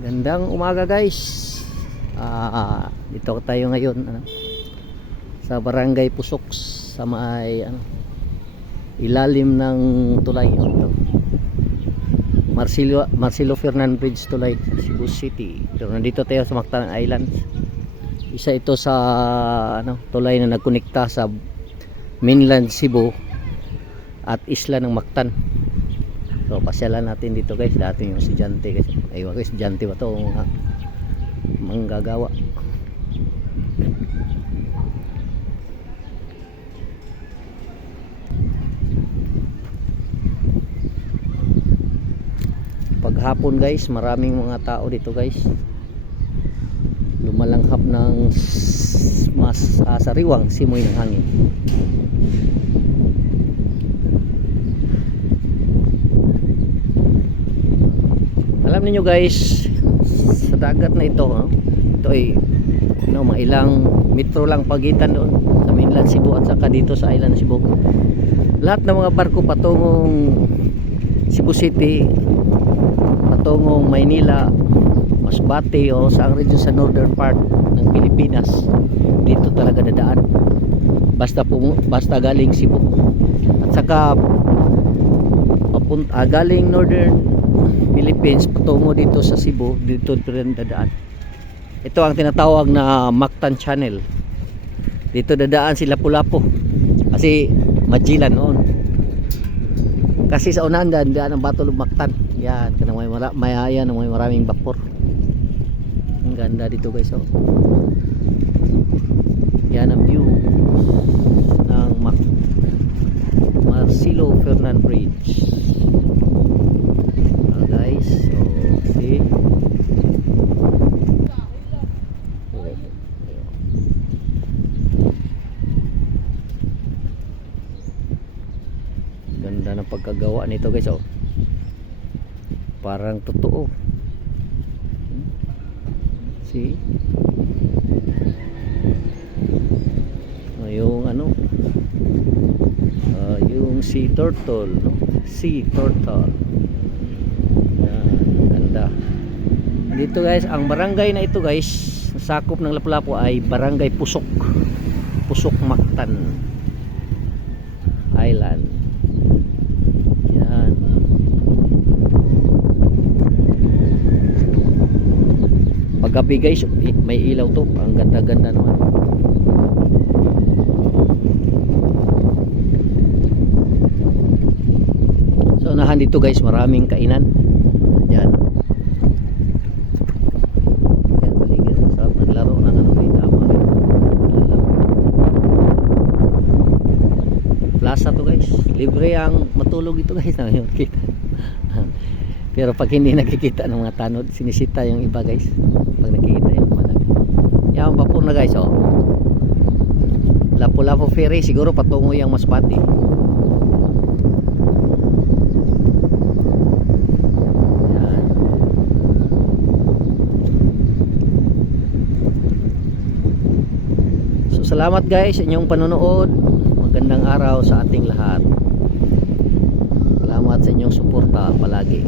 Gandang umaga guys. Dito tayo ngayon sa Barangay Pusok sa may ilalim ng tulay. Marcelo Fernan Bridge tulay, Cebu City. Pero nandito tayo sa Mactan Island. Isa ito sa tulay na nagkonekta sa mainland Cebu at isla ng Mactan. So pasyalan natin dito guys, dati yung estudyante guys. Ayun guys, estudyante ba to manggagawa. Paghapon guys, maraming mga tao dito guys. Lumalanghap ng mas sariwang simoy ng hangin. Alam niyo guys, sa dagat na ito, ito ay mga ilang metro lang pagitan doon sa mainland Cebu at saka dito sa island Cebu. Lahat ng mga barko patungong Cebu City, patungong Maynila, Masbate o sa region sa northern part ng Pilipinas, dito talaga dadaan. Basta galing Cebu. At saka galing northern Philippines patungo dito sa Cebu, dito rin dadaan. Ito ang tinatawag na Mactan Channel. Dito dadaan si Lapu-Lapu kasi Magellan noon. Kasi sa unahan daan ang Bato ng Mactan. Yan, kanang may maraming vapor. Ang ganda dito guys, oh. Yan ang view ng Marcelo Fernan Bridge. Guys, so see, ganda ng pagkagawa nito guys, oh. Parang totoo. See, yung yung sea turtle, no? Sea turtle. Dito guys, ang barangay na ito guys, sakop ng Lapu-Lapu ay Barangay Pusok, Pusok Mactan Island. Yan. Paggabi guys, may ilaw to, ang ganda-ganda naman. So unahan dito guys, maraming kainan. Yan. Plaza to guys, libre ang matulog ito guys. Pero pag hindi nakikita ng mga tanod, sinisita yung iba guys pag nakikita yung malaki. Yan, vapor na guys, oh. Lapu-Lapu ferry, siguro patungo yung Masbate. Yan. So salamat guys sa inyong panonood. Magandang araw sa ating lahat. Salamat sa inyong suporta palagi.